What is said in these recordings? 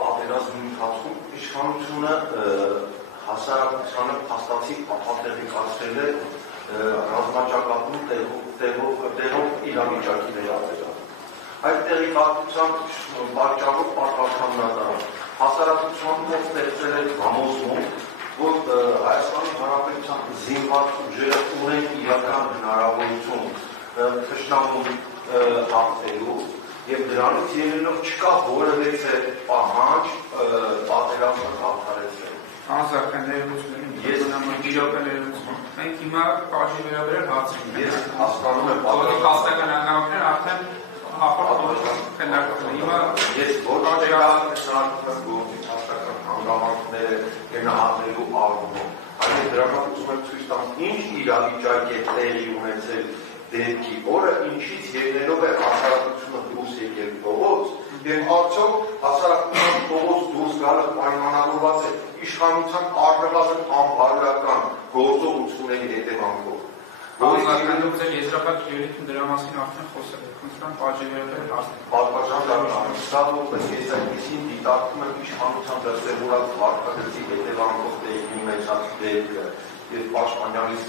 Պատերազմի ընթացքում իշխանությունը հասարակությանը փաստացի ապատեղեկացրել է ռազմաճակատում տեղով իրավիճակի վերաբերյալ։ Այդ տեղեկատվության պատճառով պատասխանատան հասարակության մոտ ստեղծել է համոզմունք, որ Հայաստանի Հանրապետության զինված ուժերը ունեն իրական հնարավորություն թշնամուն հաղթելու եւ դրանից ելնելով չկա որևէ պահանջ պատերազմը հաղթարեցնել։ Ես մենք հիմա բաժի վերաբերել հարցին։ Ես հասկանում եմ պատասխանատվական հանգամանքները արդեն քննարկվում հիմա ես ոչ հանգամանքները գնահատելու առումով, այլ դրանով ուզում եմ ցույց տամ ինչ իրավիճակ է տեղի ունեցել դեպքի օրը, ինչից ելնելով է հասարակությունը դուրս եկել փողոց, եւ արդյոք հասարակության փողոց դուրս գալը պայմանավորված է իշխանության առնվազն անբարոյական գործողությունների հետևանքով։ Բազմականությամբ ձեր եզրափակ յուրիթում դրա մասին արդեն խոսել եք, խնդրեմ պատժիվերել Պատմական սա որպես ես այդպիսին դիտարկում եմ իշխանության դրսևորած վարքագծի հետևանքով տեղի ունեցած դեպքը եւ պաշտպանյանից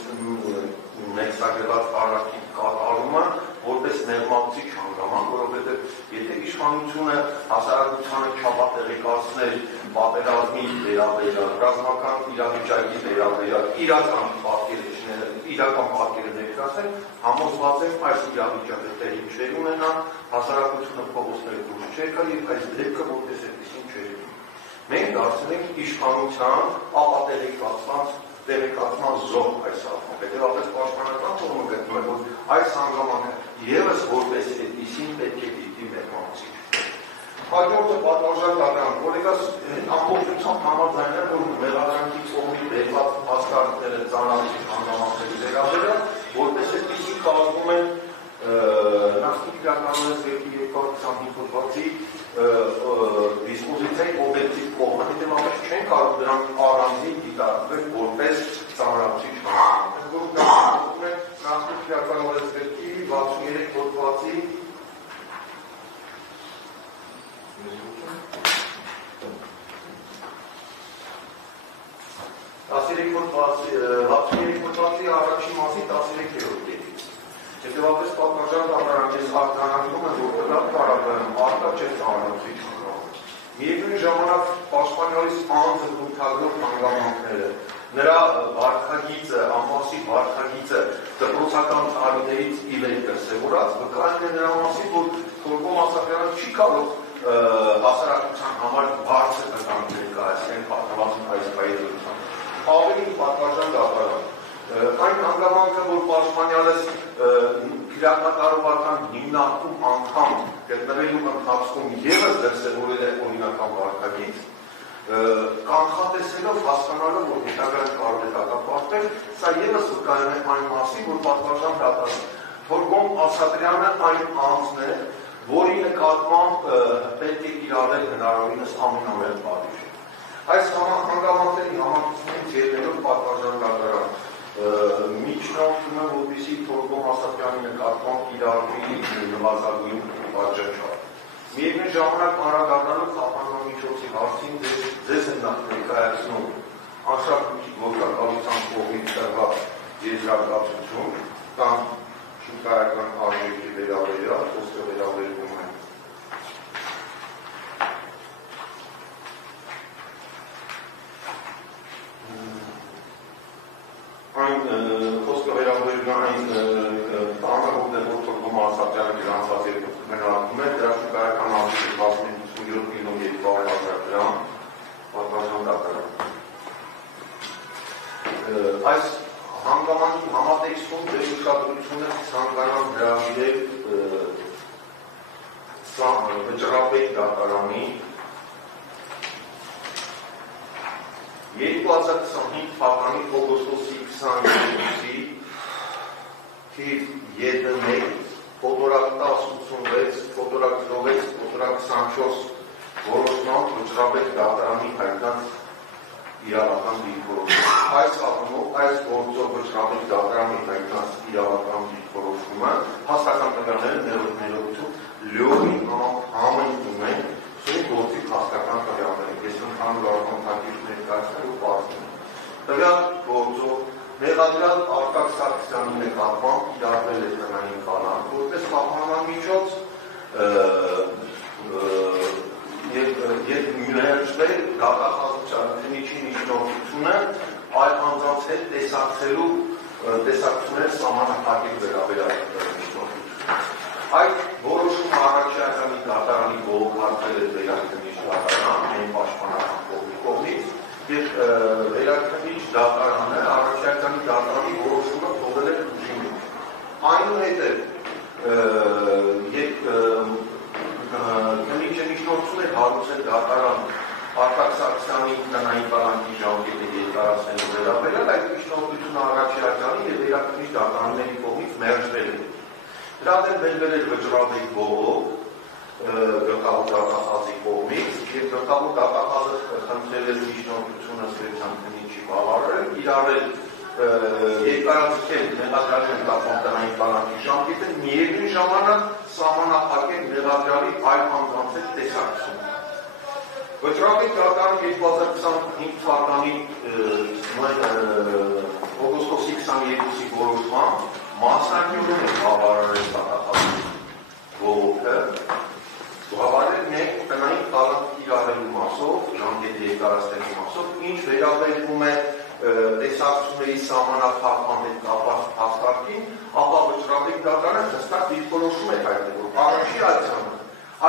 մեծագրված առարկի կատարումը որպես ներմուծիչ հանգամանք, որովհետեւ եթե իշխանությունը հասարակությանը չապատեղեկացներ պատերազմի վերաբերյալ, ռազմական իրավիճակի վերաբերյալ իրական պատկերը ներկայացնել, համոզված եմ այս իրավիճակը տեղի չէր ունենա, հասարակությունը փողոցների դուրս չէր գալ եւ այս դեպքը որպես այդպեսին չէր լինի։ Մենք դարձել ենք իշխանության տեղեկացման զոհ այս առումով, հետեւաբար պաշտպանական կողմը գտնում է, որ այս հանգամանքը եւս որպես այդպեսին պետք է դիտի ներմուծիչ։ Հաջորդը պատվարժան դատարան, կոլեգաս ամբողջությամբ համաձայն է, որ մեղադրանքի կողմի բերված փաստարկները ծանրացի հանգամանքների վերաբերյալ, որպես այդպիսի կազմում են նախնի իրականորեն 225 հոդվածի դիսպոզիցիայի օբյեկտիվ կողմը, հետևաբար չեն կարող դրանք առանձին դիտարկվել որպես ծանրացի հանգամանք։ Նախնի իրականորեն 63 հոդվածի 63 հոդվածի առաջին մասի 13-րդ կետից։ Հետևաբար պատմական դատարանից արձանագրում է, որ դրա տարածքում արկա չէ ծանրացի հանգամանք։ Միևնույն ժամանակ պաշտպանյալից անձը խնդրող հանգամանքները, նրա վարքագիծը, անմասի վարքագիծը դպրոցական տարիներից ի վեր դրսևորած, վկայում է նրա մասին, որ Թորգոմ Ասատրյանը չի կարող հասարակության համար բարձր վտանգ ներկայացնել պատմվածին այս հայերության։ Ավելի պատվարժան դատարան։ Այն հանգամանքը, որ պաշտպանյալս քրեակատարողական հիմնարկում անգամ գտնվելու ընթացքում ևս դրսևորել է օրինական վարքագիծ, կանխատեսելով հասկանալով, որ հետագայում կարող է դատապարտվել, սա ևս վկայում է այն մասին, որ պատվարժան դատարան Թորգոմ Ասատրյանը այն անձն է, որի նկատմամբ պետք է կիրառել հնարավորինս ամենամեծ պատիժը։ Այս հանգամանքների համակցությունից ելնելով պատվարժան դատարան միջնորդում է, որպեսզի Թորգոմ Ասատրյանի նկատմամբ կիրառվի նվազագույն պատժաճառ։ Միևնույն ժամանակ անդրադառնալով խափանման միջոցի հարցին ձեզ են ներկայացնում անշարժույթի գործակալության կողմից տրված եզրակացություն կամ շուկայական արժեքի վերաբերյալ խոսքը վերաբերվում է այն խոսքը վերաբերվում է այն տանրահոտ է, որ Թորգոմ Ասատրյանը գրանցված երկրներում է, դրա շուկայական արժեքի 57 միլիոն 200 դրամ պատվարժան դատարան։ Այս հանգամանքի համատեքստում դեպքատվությունը ցանկանալ հրավիրել վճռապետ դատարանի 2025 թվականի օգոստոսի 27-ի թիվ 3 ֆոտորակ 1086, ֆոտորակ 06, ֆոտորակ 24 որոշմամբ վճռապետ դատարանի հայտնած իրավական դիրքորոշում։ Այս առումով այս գործով վճռապետ դատարանի հայտնած իրավական դիրքորոշումը հաստատական տվյալները ներողություն լիովին Մեղադրյալ Արտակ Սարգսյանի նկատմամբ կիրառվել է տնային կալանք որպես պահպանման միջոց եւ մերժվել դատախազության քննիչի միջնորդությունը այլ անձանց հետ տեսակցություններ սահմանափակել վերաբերյալ միջնորդություն։ Այդ որոշումը Առաքելյանի դատարանի բողոքարկվել է վերաքննիչ դատարան այն պաշտպանական կողմից եւ վերաքննիչ դատարանը Առաքելյանի դատարանի որոշումը թողել է ուժի մեջ։ Այնուհետև քննիչը միջնորդություն է հարուցել դատարան Արտակ Սարգսյանի տնային կալանքի ժամկետը երկարացնելու վերաբերյալ այդ միջնորդությունը Առաքելյանի եւ վերաքննիչ դատարանների կողմից մերժվել է։ Դրա դեմ բերվել էր վճռաբեկ բողոք գլխավոր դատախազի կողմից եւ գլխավոր դատախազը խնդրել էր միջնորդությունը ստեղծան քննիչի բավարարել, կիրառել երկարացնել մեղադրյալի նկատմամբ տնային կալանքի ժամկետը, միևնույն ժամանակ սահմանափակել մեղադրյալի այլ անձանց հետ տեսակցությունը։ Վճռաբեկ դատարանը 2025 թվականի օգոստոսի 22-ի որոշմամբ մասնակցություն է բավարարել դատախազի բողոքը, բավարարել մեկ տնային կալանք կիրառելու մասով, ժամկետի երկարացնելու մասով, ինչ վերաբերվում է տեսակցությունների սահմանափակման հետ կապված հաստատին, ապա վճռաբեկ դատարանը հստակ դիրքորոշում է հայտնել, որ առաջի ալցանը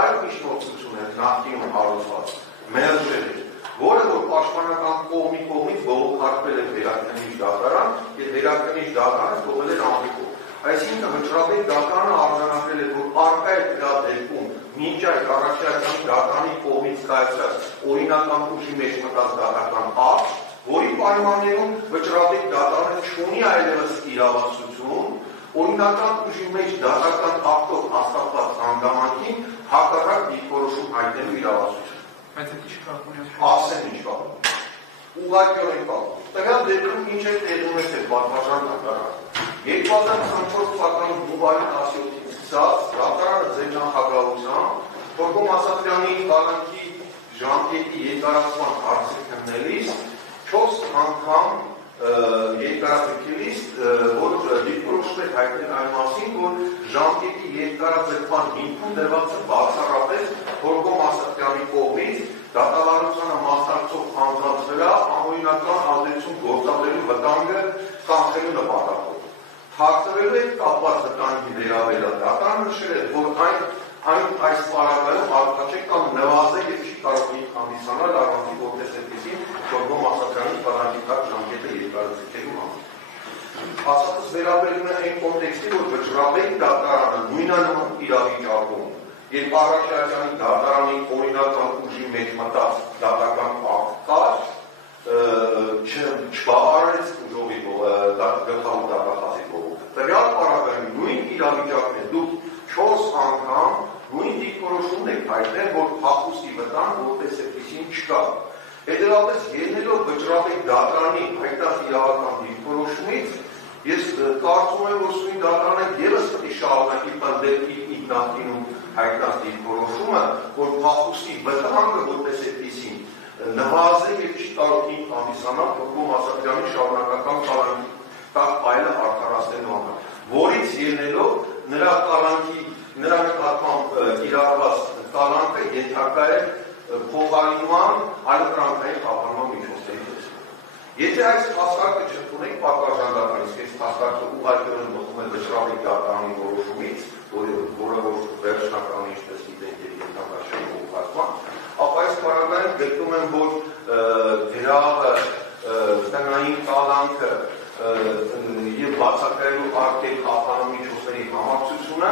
այլ միջնորդություն է նախկինում հարուցված մերժել է, որը որ պաշտպանական կողմից բողոքարկվել է վերաքննիչ դատարան եւ վերաքննիչ դատարանը թողել է անհետքով։ Այսինքն վճռաբեկ դատարանը արձանագրել է, որ առկա է դրա դեպքում մինչ այդ Առաքելյանի դատարանի կողմից կայացած օրինական ուժի մեջ մտած դատական ակտ, որի պայմաններում վճռաբեկ դատարանը չունի այլևս իրավասություն, օրինական ուժի մեջ դատական ակտով հաստատված հանգամանքին հակառակ դիրքորոշում հայտնելու իրավասություն։ Բայց այդ ինչ կապ ունի։ Ասեն ինչ կապ ունի։ Ուղղակիորեն կապ ունի։ Տվյալ դեպքում ինչ է տեղի ունեցել պատվարժան դատարանը։ 2024 թվականի հունվարի 17-ից սկսած դատարանը ձեր նախագահությամբ Թորգոմ Ասատրյանի կալանքի ժամկետի երկարացման հարցը քննելիս 4 անգամ երկարացրելիս, որ դիրքորոշում է հայտնել այն մասին, որ ժամկետի երկարաձգման հիմքում դրված է բացառապես Թորգոմ Ասատրյանի կողմից դատավարությանը մասնակցող անձանց վրա անօրինական ազդեցություն գործադրելու վտանգը կանխելու նպատակով։ Թաքցրելու հետ կապված վտանգի վերաբերյալ դատարանը նշել է, որ այս պարագայում արտաքե կամ նվազել եւ չի կարող հանդիսանալ առանցի որպես այդպիսին Թորգոմ Ասատրյանի կալանքի տակ ժամկետը երկարաձգելու համար։ Ասածս վերաբերում է այն կոնտեքստի, որ վճռաբեկ դատարանը նույնանուն իրավիճակում, երբ Առաքելյանի դատարանի օրինական ուժի մեջ մտած դատական ակտ կար, չբավարարեց ուժովի գլխավոր դատախազի բողոքը։ Տվյալ պարագայում նույն իրավիճակն է, դուք 4 անգամ նույն դիրքորոշումն եք հայտնել, որ փախուստի վտանգ որպես այդպիսին չկա։ Հետևաբար ելնելով վճռաբեկ դատարանի հայտած իրավական դիրքորոշումից, ես կարծում եմ, որ սույն դատարանը ևս պետք է շարունակի պնդել իր նախկինում հայտնած դիրքորոշումը, որ փախուստի վտանգը որպես այդպիսին նվազել եւ չի կարող հանդիսանալ Թորգոմ Ասատրյանի շարունակական կալանքի տակ այլը արդարացնելու համար, որից ելնելով նրա նկատմամբ կիրառված կալանքը ենթակա է փոխարինման այլընտրանքային խափանման միջոցների տեսքով։ Եթե այս հաստատքը չընդունենք պատվարժան դատարանից, այս հաստատքը ուղղակիորեն մտնում է վճռաբեկ դատարանի որոշումից, որը որ վերջնականը ինչպես գիտենք եւ ենթակաշրջան բողոքարկման, ապա այս պարագայում գտնում եմ, որ գրավը տնային կալանքը եւ բացակայելու արգել խափանման միջոցների համակցությունը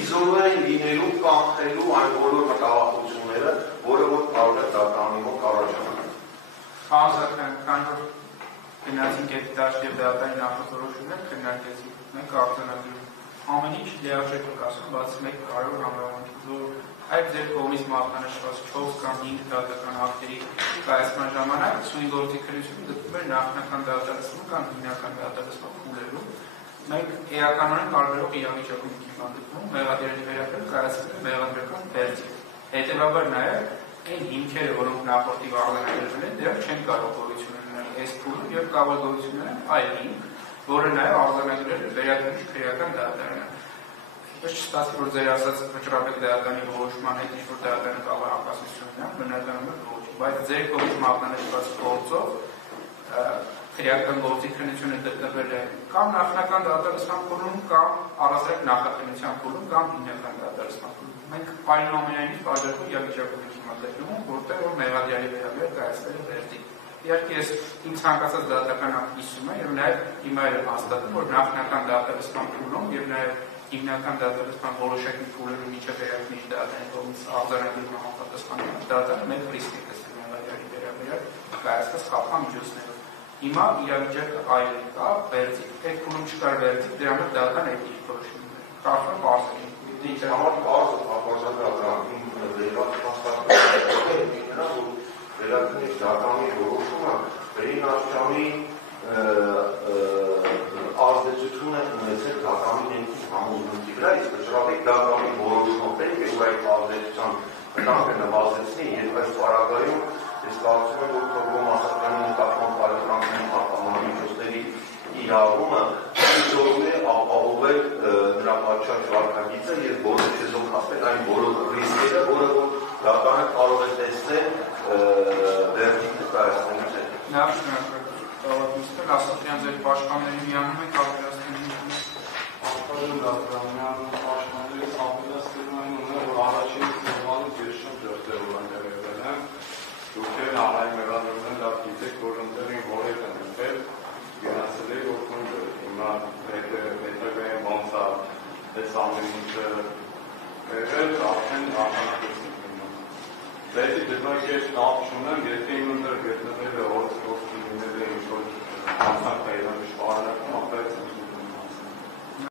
իզոլոեն լինելու կանխելու այն բոլոր մտահոգությունները, որը որ կարող է դատարանի մոտ առաջանալ։ Հանրապետական կանոն ֆինանսի կապիտալ եւ դատարանի նախաձեռնություններ քննարկեցին, մենք արձանագրում ամեն ինչ լիարժեք կասում, բացի մեկ կարևոր համարվանքից, որ այդ ձեր կողմից մատնանշված 4 կամ 5 դատական ակտերի կայացման ժամանակ սույն գործիքրությունը գտնում էր նախնական դատացում կամ հիմնական դատացում փուլերում։ Մենք էականորեն տարբերող իրավիճակում ենք գտնում, մեղադրների վերաբերյալ կայացնում մեղադրական վերջը։ Հետևաբար նաև այն հիմքերը, որոնք նախորդի վաղանալերն են, դրանք չեն կարող գոյություն ունենալ այս փուլում եւ կարող գոյություն ունենալ այլ հիմք, որը նաև արձանագրել է վերաբերյալ քրեական դատարանը։ Ես չստացի, որ ձեր ասած վճռաբեկ դատարանի որոշման հետ ինչ-որ դատարանը կարող է անկասություն ունենալ, բնականաբար ոչ, բայց ձեր կողմից մատնանշված գործով քրեական գործի քննությունը գտնվել է կամ նախնական դատարանության փուլում, կամ առասարակ նախաքննության փուլում, կամ հիմնական դատարանության փուլում։ Մենք այնուամենայնիվ բաժանվում իրավիճակում ենք հիմա գտնվում, որտեղ որ մեղադիարի վերաբերյալ կայացվել է վերդիկտ։ Իհարկե ես իմ ցանկացած դատական ակտ կիսում եմ եւ նաեւ հիմա էլ հաստատում, որ նախնական դատարանության փուլում եւ նաեւ հիմնական դատարանության որոշակի փուլերի միջև վերաբերյալ դատարանի կողմից արձանագրվում համապատասխան դատարանը մեկ ռիսկ է կստի մեղադիարի վերաբերյալ կայացված խափան միջոցներով։ Հիմա իրավիճակը այլ կա, վերցիկ, այդ փուլում չկար վերցիկ, դրա համար դատարան այդ իր որոշումն է։ Կարծում եմ բարձր է։ Ինչ համար բարձր ապահովական վերածնի դատարանի որոշումը վերին աշխարհի ազդեցություն է ունեցել դատարանի ներքին համոզմունքի վրա, իսկ վճռաբեկ դատարանի որոշումը պետք է որ այդ ազդեցության կտանքը նվազեցնի, եւ այս պարագայում ես կարծում եմ, որ Թորգոմ Ասատրյանի նկատմամբ հայկականների հաղթահարման միջոցների իրավունքը ծորում է ապահովել նրա պատշաճ վարքագիծը եւ բոլոր չեզոք ասել այն բոլոր ռիսկերը, որը որ դատարանը կարող է տեսնել վերջինը կայացնելուց հետո։ Լավ, շնորհակալ Ասատրյան ձեր պաշտպանների միանում եք ավելացնելու։ Ապա դատարանյան պաշտպանների ավելացնելու այն ունեն, որ առաջին ծավալը երկու դեպքերով ընդերվել են։ Դուք էլ առայժմ մեղադրում լավ գիտեք, որ ընդերին որև են ընտրել, գնացել եք օգնում հիմա հետագայում ոնց է այս ամեն ինչը եղել, արդեն արտանքություն ունեմ։ Դեպի դեպք ես կապ չունեմ, եթե իմ ընդեր գտնվել է օգնում լինել է ինչ-որ անցանք հայրան իշխանական, ապա